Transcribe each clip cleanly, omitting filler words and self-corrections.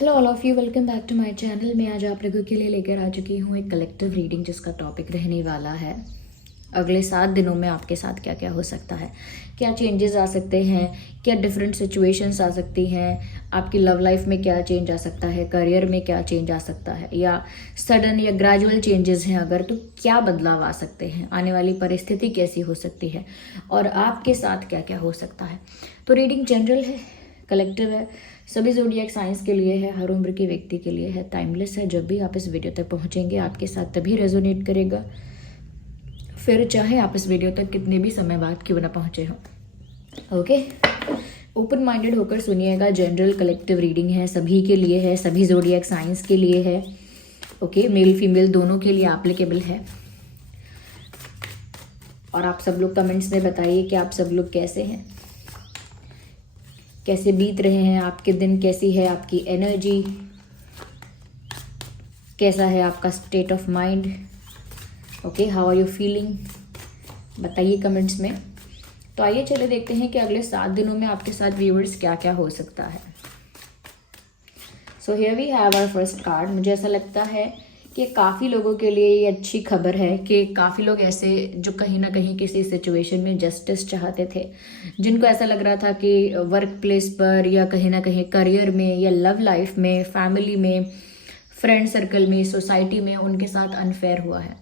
Hello all of you, welcome back to my channel. मैं आज आप लोगों के लिए लेकर आ चुकी हूँ एक कलेक्टिव रीडिंग जिसका टॉपिक रहने वाला है अगले 7 दिनों में आपके साथ क्या क्या हो सकता है, क्या चेंजेस आ सकते हैं, क्या डिफरेंट सिचुएशंस आ सकती हैं, आपकी लव लाइफ में क्या चेंज आ सकता है, करियर में क्या चेंज आ सकता है, या सडन या ग्रेजुअल चेंजेस हैं अगर तो क्या बदलाव आ सकते हैं, आने वाली परिस्थिति कैसी हो सकती है और आपके साथ क्या क्या हो सकता है। तो रीडिंग जनरल है, कलेक्टिव है, सभी ज़ोडिएक साइंस के लिए है, हर उम्र के व्यक्ति के लिए है, टाइमलेस है। जब भी आप इस वीडियो तक पहुंचेंगे आपके साथ तभी रेजोनेट करेगा, फिर चाहे आप इस वीडियो तक कितने भी समय बाद क्यों ना पहुंचे हो। ओके, ओपन माइंडेड होकर सुनिएगा। जनरल कलेक्टिव रीडिंग है, सभी के लिए है, सभी ज़ोडिएक साइंस के लिए है। ओके, मेल फीमेल दोनों के लिए एप्लीकेबल है। और आप सब लोग कमेंट्स में बताइए कि आप सब लोग कैसे हैं, कैसे बीत रहे हैं आपके दिन, कैसी है आपकी एनर्जी, कैसा है आपका state of mind. Okay, how are you feeling, बताइए कमेंट्स में। तो आइए चले देखते हैं कि अगले 7 दिनों में आपके साथ व्यूअर्स क्या क्या हो सकता है। So here we have our first card. मुझे ऐसा लगता है कि काफ़ी लोगों के लिए ये अच्छी खबर है कि काफ़ी लोग ऐसे जो कहीं ना कहीं किसी सिचुएशन में जस्टिस चाहते थे, जिनको ऐसा लग रहा था कि वर्क प्लेस पर या कहीं ना कहीं करियर में या लव लाइफ में, फैमिली में, फ्रेंड सर्कल में, सोसाइटी में उनके साथ अनफेयर हुआ है।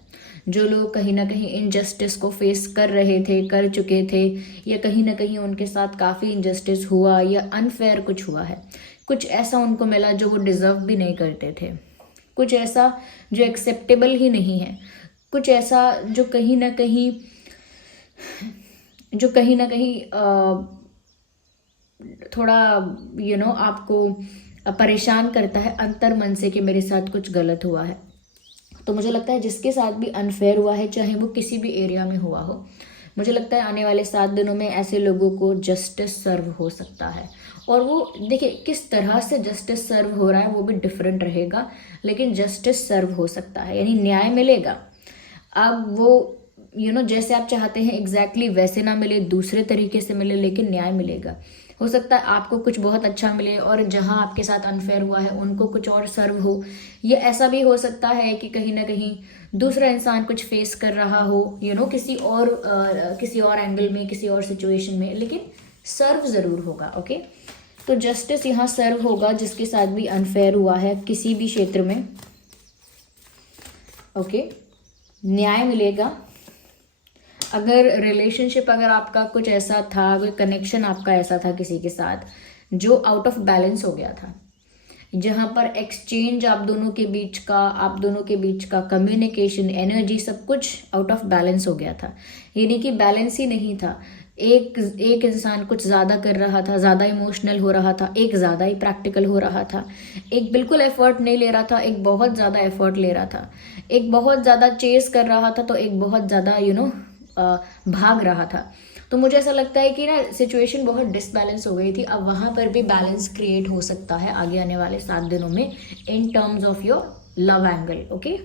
जो लोग कहीं ना कहीं इनजस्टिस को फेस कर रहे थे, कर चुके थे, या कहीं ना कहीं उनके साथ काफ़ी इनजस्टिस हुआ या अनफेयर कुछ हुआ है, कुछ ऐसा उनको मिला जो वो डिज़र्व भी नहीं करते थे, कुछ ऐसा जो एक्सेप्टेबल ही नहीं है, कुछ ऐसा जो कहीं ना कहीं थोड़ा आपको परेशान करता है अंतर मन से कि मेरे साथ कुछ गलत हुआ है। तो मुझे लगता है जिसके साथ भी अनफेयर हुआ है, चाहे वो किसी भी एरिया में हुआ हो, मुझे लगता है आने वाले 7 दिनों में ऐसे लोगों को जस्टिस सर्व हो सकता है। और वो देखिए किस तरह से जस्टिस सर्व हो रहा है वो भी डिफरेंट रहेगा, लेकिन जस्टिस सर्व हो सकता है, यानी न्याय मिलेगा। अब वो जैसे आप चाहते हैं एग्जैक्टली वैसे ना मिले, दूसरे तरीके से मिले, लेकिन न्याय मिलेगा। हो सकता है आपको कुछ बहुत अच्छा मिले और जहां आपके साथ अनफेयर हुआ है उनको कुछ और सर्व हो। ये ऐसा भी हो सकता है कि कहीं ना कहीं दूसरा इंसान कुछ फेस कर रहा हो किसी और एंगल में, किसी और सिचुएशन में, लेकिन सर्व ज़रूर होगा। ओके, तो जस्टिस यहाँ सर्व होगा जिसके साथ भी अनफेयर हुआ है किसी भी क्षेत्र में। ओके, न्याय मिलेगा। अगर रिलेशनशिप, अगर आपका कुछ ऐसा था, कोई कनेक्शन आपका ऐसा था किसी के साथ जो आउट ऑफ बैलेंस हो गया था, जहां पर एक्सचेंज आप दोनों के बीच का कम्युनिकेशन, एनर्जी, सब कुछ आउट ऑफ बैलेंस हो गया था, यानी कि बैलेंस ही नहीं था। एक इंसान कुछ ज़्यादा कर रहा था, ज़्यादा इमोशनल हो रहा था, एक ज़्यादा ही प्रैक्टिकल हो रहा था, एक बिल्कुल एफर्ट नहीं ले रहा था, एक बहुत ज़्यादा एफर्ट ले रहा था, एक बहुत ज़्यादा चेस कर रहा था, तो एक बहुत ज़्यादा भाग रहा था। तो मुझे ऐसा लगता है कि ना सिचुएशन बहुत डिसबैलेंस हो गई थी। अब वहां पर भी बैलेंस क्रिएट हो सकता है आगे आने वाले 7 दिनों में in terms of your love angle. Okay,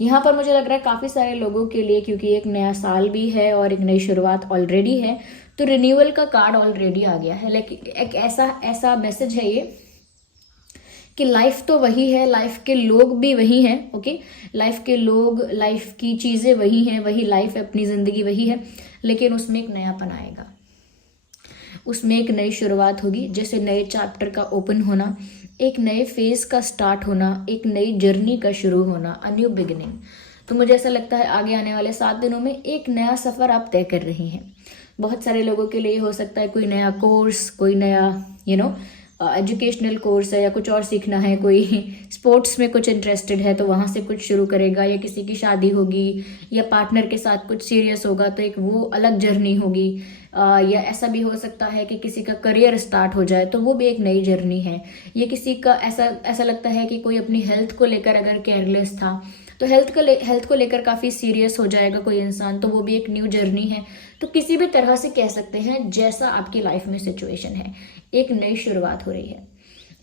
यहाँ पर मुझे लग रहा है काफ़ी सारे लोगों के लिए, क्योंकि एक नया साल भी है और एक नई शुरुआत ऑलरेडी है, तो रिन्यूअल का कार्ड ऑलरेडी आ गया है। लेकिन एक ऐसा मैसेज है ये कि लाइफ तो वही है, लाइफ के लोग भी वही हैं। ओके, लाइफ के लोग, लाइफ की चीज़ें वही हैं, वही लाइफ है, अपनी ज़िंदगी वही है, लेकिन उसमें एक नयापन आएगा, उसमें एक नई शुरुआत होगी। जैसे नए चैप्टर का ओपन होना, एक नए फेज का स्टार्ट होना, एक नई जर्नी का शुरू होना, अ न्यू बिगिनिंग। तो मुझे ऐसा लगता है आगे आने वाले 7 दिनों में एक नया सफ़र आप तय कर रही हैं। बहुत सारे लोगों के लिए हो सकता है कोई नया कोर्स, कोई नया एजुकेशनल कोर्स है, या कुछ और सीखना है, कोई स्पोर्ट्स में कुछ इंटरेस्टेड है तो वहाँ से कुछ शुरू करेगा, या किसी की शादी होगी या पार्टनर के साथ कुछ सीरियस होगा तो एक वो अलग जर्नी होगी। या ऐसा भी हो सकता है कि किसी का करियर स्टार्ट हो जाए तो वो भी एक नई जर्नी है। ये किसी का ऐसा लगता है कि कोई अपनी हेल्थ को लेकर अगर केयरलेस था तो हेल्थ को लेकर काफ़ी सीरियस हो जाएगा कोई इंसान, तो वो भी एक न्यू जर्नी है। तो किसी भी तरह से कह सकते हैं जैसा आपकी लाइफ में सिचुएशन है, एक नई शुरुआत हो रही है,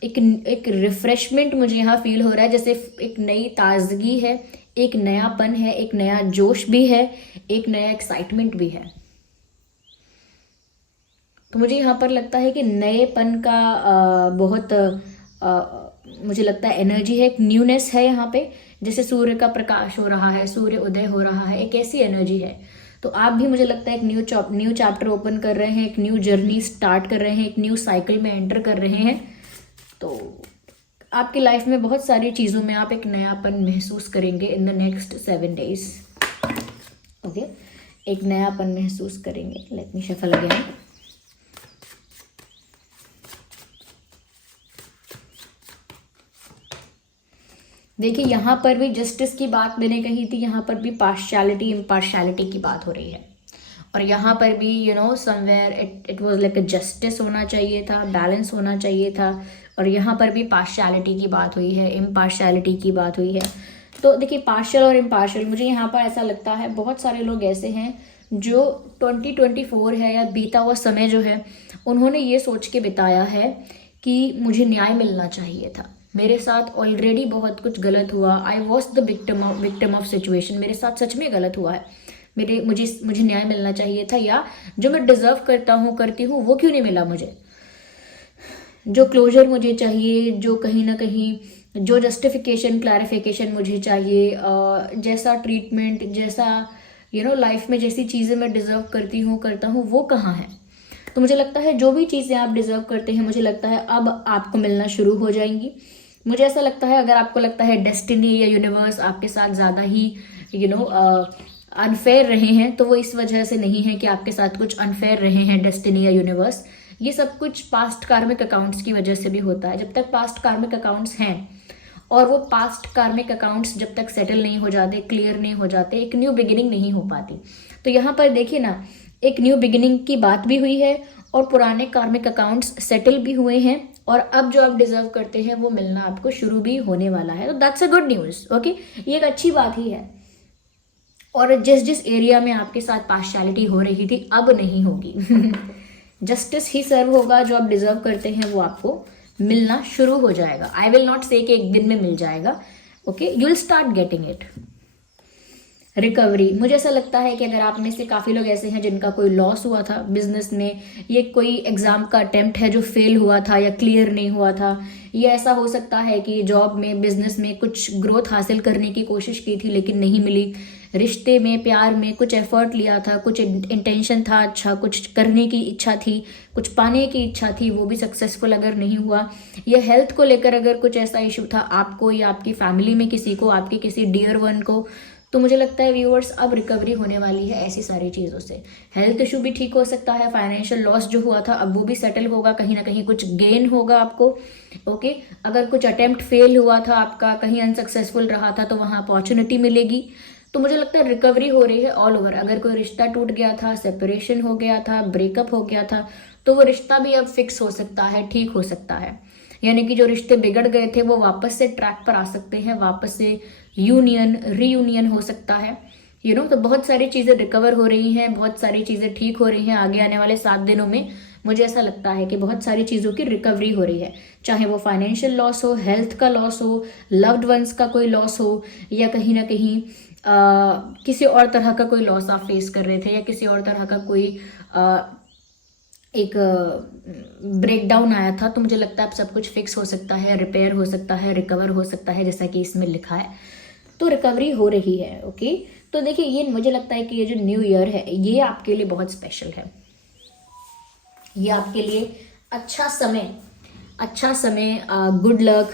एक रिफ्रेशमेंट मुझे यहाँ फील हो रहा है, जैसे एक नई ताजगी है, एक नयापन है, एक नया जोश भी है, एक नया एक्साइटमेंट भी है। तो मुझे यहाँ पर लगता है कि नएपन का बहुत मुझे लगता है एनर्जी है, एक न्यूनेस है यहाँ पे, जैसे सूर्य का प्रकाश हो रहा है, सूर्य उदय हो रहा है, एक ऐसी एनर्जी है। तो आप भी मुझे लगता है एक न्यू चैप्टर ओपन कर रहे हैं, एक न्यू जर्नी स्टार्ट कर रहे हैं, एक न्यू साइकिल में एंटर कर रहे हैं। तो आपकी लाइफ में बहुत सारी चीज़ों में आप एक नयापन महसूस करेंगे in the next 7 days। Okay, एक नयापन महसूस करेंगे। Let me shuffle again. देखिए यहाँ पर भी जस्टिस की बात मैंने कही थी, यहाँ पर भी पार्शियलिटी इम्पार्शियलिटी की बात हो रही है, और यहाँ पर भी somewhere it was like a justice होना चाहिए था, बैलेंस होना चाहिए था, और यहाँ पर भी पार्शियलिटी की बात हुई है, इम्पार्शियलिटी की बात हुई है। तो देखिए पार्शियल और इम्पार्शियल, मुझे यहाँ पर ऐसा लगता है बहुत सारे लोग ऐसे हैं जो 2024 है या बीता हुआ समय जो है, उन्होंने ये सोच के बिताया है कि मुझे न्याय मिलना चाहिए था, मेरे साथ ऑलरेडी बहुत कुछ गलत हुआ, I was the victim of situation, मेरे साथ सच में गलत हुआ है, मुझे न्याय मिलना चाहिए था, या जो मैं डिजर्व करती हूँ वो क्यों नहीं मिला मुझे, जो क्लोजर मुझे चाहिए, जो कहीं ना कहीं जो जस्टिफिकेशन क्लैरिफिकेशन मुझे चाहिए, जैसा ट्रीटमेंट, जैसा लाइफ में जैसी चीज़ें मैं डिजर्व करता हूँ वो कहाँ है। तो मुझे लगता है जो भी चीज़ें आप डिजर्व करते हैं, मुझे लगता है अब आपको मिलना शुरू हो जाएंगी। मुझे ऐसा लगता है अगर आपको लगता है डेस्टिनी या यूनिवर्स आपके साथ ज़्यादा ही अनफेयर रहे हैं, तो वो इस वजह से नहीं है कि आपके साथ कुछ अनफेयर रहे हैं डेस्टिनी या यूनिवर्स, ये सब कुछ पास्ट कार्मिक अकाउंट्स की वजह से भी होता है। जब तक पास्ट कार्मिक अकाउंट्स हैं और वो पास्ट कार्मिक अकाउंट्स जब तक सेटल नहीं हो जाते, क्लियर नहीं हो जाते, एक न्यू बिगिनिंग नहीं हो पाती। तो यहाँ पर देखिए ना, एक न्यू बिगिनिंग की बात भी हुई है और पुराने कार्मिक अकाउंट्स सेटल भी हुए हैं, और अब जो आप डिजर्व करते हैं वो मिलना आपको शुरू भी होने वाला है। तो that's a good news. Okay, ये एक अच्छी बात ही है। और जिस एरिया में आपके साथ पार्शियलिटी हो रही थी अब नहीं होगी जस्टिस ही सर्व होगा, जो आप डिजर्व करते हैं वो आपको मिलना शुरू हो जाएगा। आई विल नॉट से कि एक दिन में मिल जाएगा, okay, you will start getting it. Recovery, मुझे ऐसा लगता है कि अगर आप में से काफ़ी लोग ऐसे हैं जिनका कोई लॉस हुआ था बिजनेस में, ये कोई एग्जाम का अटेम्प्ट है जो फेल हुआ था या क्लियर नहीं हुआ था, ये ऐसा हो सकता है कि जॉब में, बिजनेस में कुछ ग्रोथ हासिल करने की कोशिश की थी लेकिन नहीं मिली, रिश्ते में, प्यार में कुछ एफर्ट लिया था, कुछ इंटेंशन था अच्छा, कुछ करने की इच्छा थी, कुछ पाने की इच्छा थी, वो भी सक्सेसफुल अगर नहीं हुआ, या हेल्थ को लेकर अगर कुछ ऐसा इशू था आपको या आपकी फैमिली में किसी को, आपके किसी डियर वन को, तो मुझे लगता है व्यूअर्स अब रिकवरी होने वाली है ऐसी सारी चीज़ों से। हेल्थ इशू भी ठीक हो सकता है, फाइनेंशियल लॉस जो हुआ था अब वो भी सेटल होगा, कहीं ना कहीं कुछ गेन होगा आपको। ओके, अगर कुछ अटेम्प्ट फेल हुआ था आपका, कहीं अनसक्सेसफुल रहा था, तो वहाँ अपॉर्चुनिटी मिलेगी। तो मुझे लगता है रिकवरी हो रही है ऑल ओवर। अगर कोई रिश्ता टूट गया था, सेपरेशन हो गया था, ब्रेकअप हो गया था, तो वो रिश्ता भी अब फिक्स हो सकता है, ठीक हो सकता है। यानी कि जो रिश्ते बिगड़ गए थे वो वापस से ट्रैक पर आ सकते हैं, वापस से रीयूनियन हो सकता है। तो बहुत सारी चीज़ें रिकवर हो रही हैं, बहुत सारी चीज़ें ठीक हो रही हैं। आगे आने वाले 7 दिनों में मुझे ऐसा लगता है कि बहुत सारी चीज़ों की रिकवरी हो रही है, चाहे वो फाइनेंशियल लॉस हो, हेल्थ का लॉस हो, लव्ड वंस का कोई लॉस हो, या कहीं ना कहीं किसी और तरह का कोई लॉस आप फेस कर रहे थे, या किसी और तरह का कोई एक ब्रेकडाउन आया था। तो मुझे लगता है अब सब कुछ फिक्स हो सकता है, रिपेयर हो सकता है, रिकवर हो सकता है, जैसा कि इसमें लिखा है। तो रिकवरी हो रही है। ओके, तो देखिए ये मुझे लगता है कि ये जो न्यू ईयर है ये आपके लिए बहुत स्पेशल है। ये आपके लिए अच्छा समय गुड लक,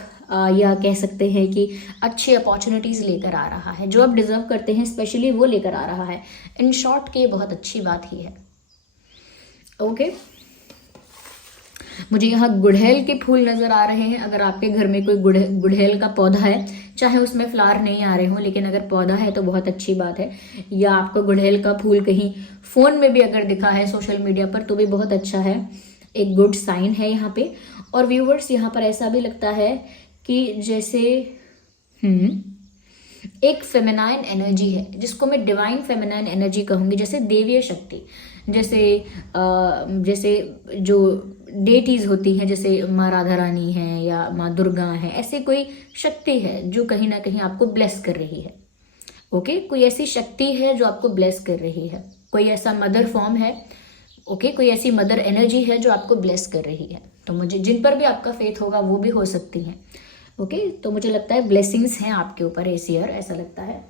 या कह सकते हैं कि अच्छी अपॉर्चुनिटीज़ लेकर आ रहा है, जो आप डिजर्व करते हैं स्पेशली वो लेकर आ रहा है। इन शॉर्ट के बहुत अच्छी बात ही है। ओके, मुझे यहाँ गुड़हल के फूल नज़र आ रहे हैं। अगर आपके घर में कोई गुड़हल का पौधा है, चाहे उसमें फ्लावर नहीं आ रहे हो, लेकिन अगर पौधा है तो बहुत अच्छी बात है। या आपको गुड़हल का फूल कहीं फ़ोन में भी अगर दिखा है, सोशल मीडिया पर, तो भी बहुत अच्छा है, एक गुड साइन है यहाँ पे। और व्यूवर्स यहाँ पर ऐसा भी लगता है कि जैसे एक फेमिनाइन एनर्जी है, जिसको मैं डिवाइन फेमिनाइन एनर्जी कहूँगी, जैसे देवीय शक्ति, जैसे जो डेटीज होती हैं, जैसे माँ राधा रानी है या माँ दुर्गा है, ऐसे कोई शक्ति है जो कहीं ना कहीं आपको ब्लेस कर रही है। ओके, कोई ऐसी शक्ति है जो आपको ब्लेस कर रही है, कोई ऐसा मदर फॉर्म है, ओके, कोई ऐसी मदर एनर्जी है जो आपको ब्लेस कर रही है। तो मुझे जिन पर भी आपका फेथ होगा वो भी हो सकती हैं। ओके, तो मुझे लगता है ब्लेसिंग्स हैं आपके ऊपर इस ईयर, ऐसा लगता है।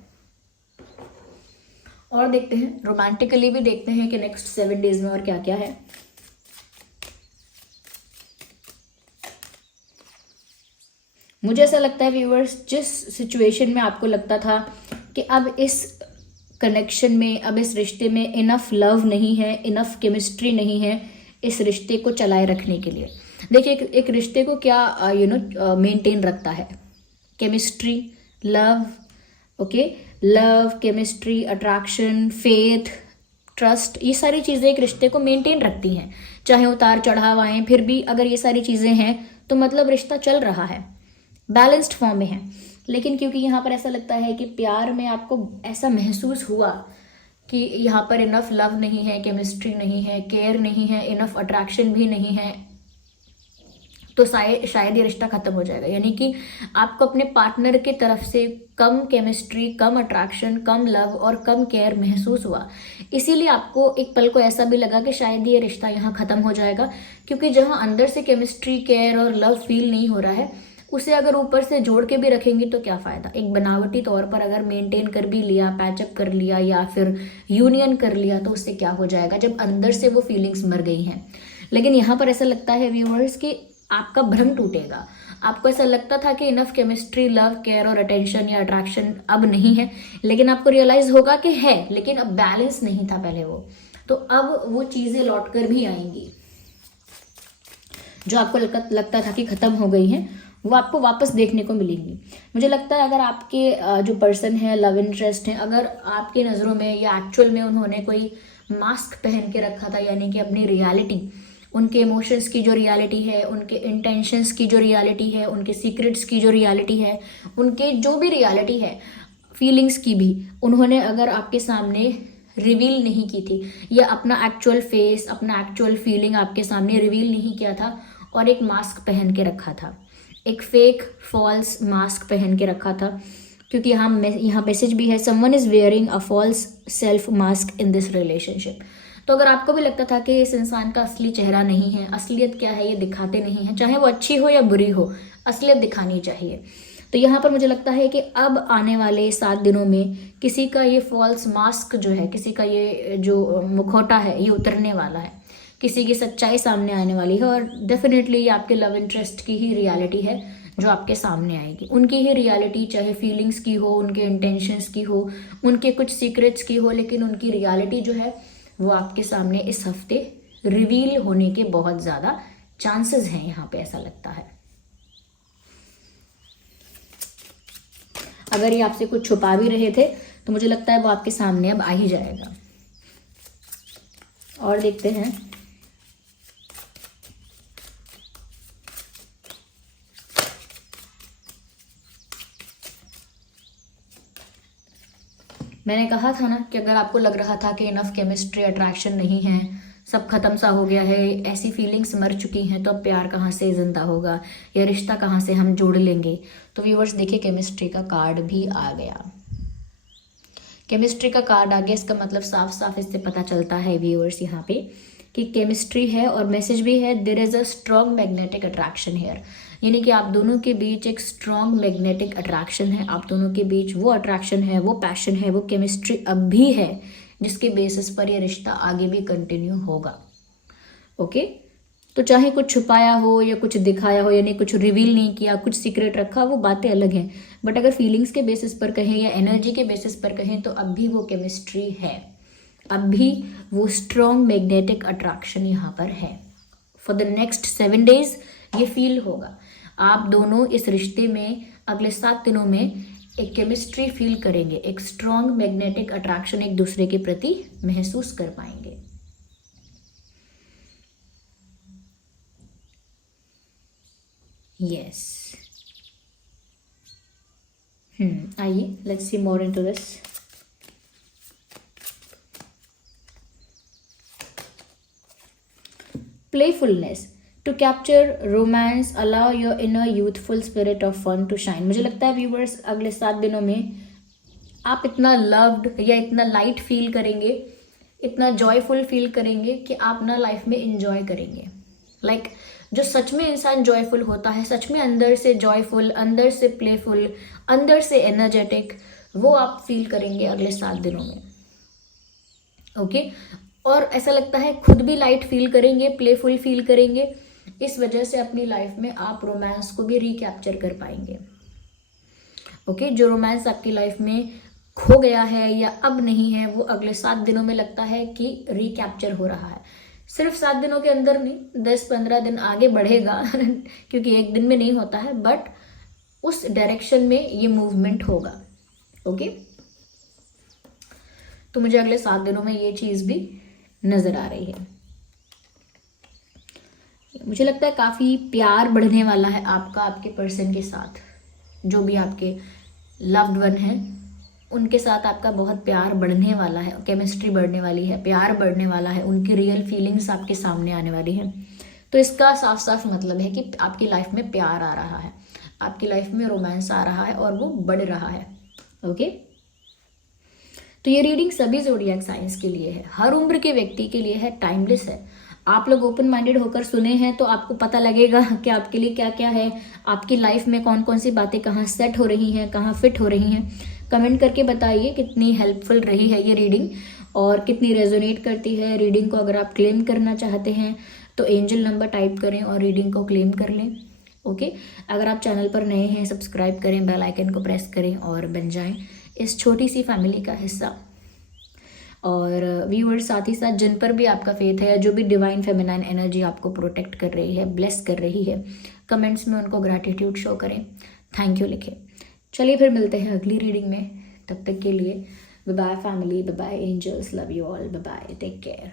और देखते हैं रोमांटिकली भी देखते हैं कि नेक्स्ट 7 डेज में और क्या क्या है। मुझे ऐसा लगता है व्यूअर्स, जिस सिचुएशन में आपको लगता था कि अब इस कनेक्शन में, अब इस रिश्ते में इनफ लव नहीं है, इनफ केमिस्ट्री नहीं है इस रिश्ते को चलाए रखने के लिए। देखिए एक रिश्ते को क्या मेंटेन रखता है, chemistry, love, okay, love, chemistry, attraction, faith, trust, ये सारी चीज़ें एक रिश्ते को मेंटेन रखती हैं। चाहे उतार चढ़ाव आए, फिर भी अगर ये सारी चीज़ें हैं तो मतलब रिश्ता चल रहा है, बैलेंस्ड फॉर्म में है। लेकिन क्योंकि यहाँ पर ऐसा लगता है कि प्यार में आपको ऐसा महसूस हुआ कि यहाँ पर इनफ लव नहीं है, केमिस्ट्री नहीं है, केयर नहीं है, इनफ अट्रैक्शन भी नहीं है, तो शायद ये रिश्ता खत्म हो जाएगा। यानी कि आपको अपने पार्टनर की तरफ से कम केमिस्ट्री, कम अट्रैक्शन, कम लव और कम केयर महसूस हुआ। इसीलिए आपको एक पल को ऐसा भी लगा कि शायद ये रिश्ता यहाँ खत्म हो जाएगा, क्योंकि जहाँ अंदर से केमिस्ट्री, केयर और लव फील नहीं हो रहा है, उसे अगर ऊपर से जोड़ के भी रखेंगे तो क्या फ़ायदा। एक बनावटी तौर पर अगर मेंटेन कर भी लिया, पैचअप कर लिया या फिर यूनियन कर लिया, तो उससे क्या हो जाएगा जब अंदर से वो फीलिंग्स मर गई हैं। लेकिन यहाँ पर ऐसा लगता है व्यूअर्स कि आपका भ्रम टूटेगा। आपको ऐसा लगता था कि इनफ केमिस्ट्री, लव, केयर और अटेंशन या अट्रैक्शन अब नहीं है, लेकिन आपको रियलाइज होगा कि है, लेकिन अब बैलेंस नहीं था पहले वो, तो अब वो चीज़ें लौट कर भी आएंगी। जो आपको लगता था कि खत्म हो गई हैं, वो आपको वापस देखने को मिलेंगी। मुझे लगता है अगर आपके जो पर्सन है, लव इंटरेस्ट है, अगर आपकी नज़रों में या एक्चुअल में उन्होंने कोई मास्क पहन के रखा था, यानी कि अपनी रियलिटी, उनके इमोशंस की जो रियलिटी है, उनके इंटेंशंस की जो रियलिटी है, उनके सीक्रेट्स की जो रियलिटी है, उनके जो भी रियलिटी है, फीलिंग्स की भी, उन्होंने अगर आपके सामने रिवील नहीं की थी, या अपना एक्चुअल फेस, अपना एक्चुअल फीलिंग आपके सामने रिवील नहीं किया था और एक मास्क पहन के रखा था, एक फेक फॉल्स मास्क पहन के रखा था, क्योंकि यहाँ मैसेज भी है, someone is wearing a false self mask in this relationship. तो अगर आपको भी लगता था कि इस इंसान का असली चेहरा नहीं है, असलियत क्या है ये दिखाते नहीं है, चाहे वो अच्छी हो या बुरी हो, असलियत दिखानी चाहिए। तो यहाँ पर मुझे लगता है कि अब आने वाले 7 दिनों में किसी का ये फॉल्स मास्क जो है, किसी का ये जो मुखौटा है, ये उतरने वाला है, किसी की सच्चाई सामने आने वाली है, और डेफिनेटली ये आपके लव इंटरेस्ट की ही रियलिटी है जो आपके सामने आएगी। उनकी ही रियलिटी, चाहे फीलिंग्स की हो, उनके इंटेंशंस की हो, उनके कुछ सीक्रेट्स की हो, लेकिन उनकी रियलिटी जो है वो आपके सामने इस हफ्ते रिवील होने के बहुत ज़्यादा चांसेस हैं, यहाँ पे ऐसा लगता है। अगर ये आपसे कुछ छुपा भी रहे थे तो मुझे लगता है वो आपके सामने अब आ ही जाएगा। और देखते हैं मैंने कहा था ना कि अगर आपको लग रहा था कि इनफ केमिस्ट्री, अट्रैक्शन नहीं है, सब खत्म सा हो गया है, ऐसी फीलिंग्स मर चुकी हैं, तो अब प्यार कहाँ से जिंदा होगा, या रिश्ता कहाँ से हम जोड़ लेंगे। तो व्यूअर्स देखिए, केमिस्ट्री का कार्ड भी आ गया। केमिस्ट्री का कार्ड आ गया, इसका मतलब साफ साफ इससे पता चलता है व्यूअर्स यहाँ पे कि केमिस्ट्री है, और मैसेज भी है, there is a strong magnetic attraction here. यानी कि आप दोनों के बीच एक स्ट्रॉन्ग मैग्नेटिक अट्रैक्शन है, आप दोनों के बीच वो अट्रैक्शन है, वो पैशन है, वो केमिस्ट्री अब भी है, जिसके बेसिस पर ये रिश्ता आगे भी कंटिन्यू होगा। ओके, तो चाहे कुछ छुपाया हो या कुछ दिखाया हो, यानी कुछ रिवील नहीं किया, कुछ सीक्रेट रखा, वो बातें अलग हैं, बट अगर फीलिंग्स के बेसिस पर कहें या एनर्जी के बेसिस पर कहें तो अब भी वो केमिस्ट्री है, अब भी वो स्ट्रॉन्ग मैग्नेटिक अट्रैक्शन यहाँ पर है। फॉर द नेक्स्ट 7 डेज ये फील होगा, आप दोनों इस रिश्ते में अगले 7 दिनों में एक केमिस्ट्री फील करेंगे, एक स्ट्रॉन्ग मैग्नेटिक अट्रैक्शन एक दूसरे के प्रति महसूस कर पाएंगे। यस, आइए let's see more into this. Playfulness to capture romance, allow your inner youthful spirit of fun to shine. मुझे लगता है व्यूवर्स अगले 7 दिनों में आप इतना लव्ड या इतना लाइट फील करेंगे, इतना जॉयफुल फील करेंगे कि आप ना लाइफ में इंजॉय करेंगे। लाइक जो सच में इंसान जॉयफुल होता है, सच में अंदर से जॉयफुल, अंदर से प्लेफुल, अंदर से एनर्जेटिक, वो आप फील करेंगे अगले 7 दिनों में। ओके और ऐसा लगता है खुद भी लाइट फील करेंगे, प्लेफुल फील करेंगे। इस वजह से अपनी लाइफ में आप रोमांस को भी रिकैप्चर कर पाएंगे। ओके जो रोमांस आपकी लाइफ में खो गया है या अब नहीं है, वो अगले 7 दिनों में लगता है कि रिकैप्चर हो रहा है। सिर्फ 7 दिनों के अंदर नहीं, 10-15 दिन आगे बढ़ेगा क्योंकि एक दिन में नहीं होता है, बट उस डायरेक्शन में ये मूवमेंट होगा। ओके तो मुझे अगले 7 दिनों में ये चीज़ भी नज़र आ रही है। मुझे लगता है काफ़ी प्यार बढ़ने वाला है आपका आपके पर्सन के साथ। जो भी आपके लव्ड वन हैं उनके साथ आपका बहुत प्यार बढ़ने वाला है, केमिस्ट्री बढ़ने वाली है, प्यार बढ़ने वाला है, उनकी रियल फीलिंग्स आपके सामने आने वाली है। तो इसका साफ साफ मतलब है कि आपकी लाइफ में प्यार आ रहा है, आपकी लाइफ में रोमांस आ रहा है और वो बढ़ रहा है। ओके तो ये रीडिंग सभी ज़ोडिएक साइंस के लिए है, हर उम्र के व्यक्ति के लिए है, टाइमलेस है। आप लोग ओपन माइंडेड होकर सुने हैं तो आपको पता लगेगा कि आपके लिए क्या क्या है, आपकी लाइफ में कौन कौन सी बातें कहाँ सेट हो रही हैं, कहाँ फिट हो रही हैं। कमेंट करके बताइए कितनी हेल्पफुल रही है ये रीडिंग और कितनी रेजोनेट करती है रीडिंग को। अगर आप क्लेम करना चाहते हैं तो एंजल नंबर टाइप करें और रीडिंग को क्लेम कर लें। ओके अगर आप चैनल पर नए हैं सब्सक्राइब करें, बेल आइकन को प्रेस करें और बन जाएं इस छोटी सी फैमिली का हिस्सा। और व्यूअर्स साथ ही साथ जिन पर भी आपका फेथ है या जो भी डिवाइन फेमिनाइन एनर्जी आपको प्रोटेक्ट कर रही है, ब्लेस कर रही है, कमेंट्स में उनको ग्रैटिट्यूड शो करें, थैंक यू लिखें। चलिए फिर मिलते हैं अगली रीडिंग में, तब तक के लिए bye bye family, bye bye angels, love you all, bye bye, take care.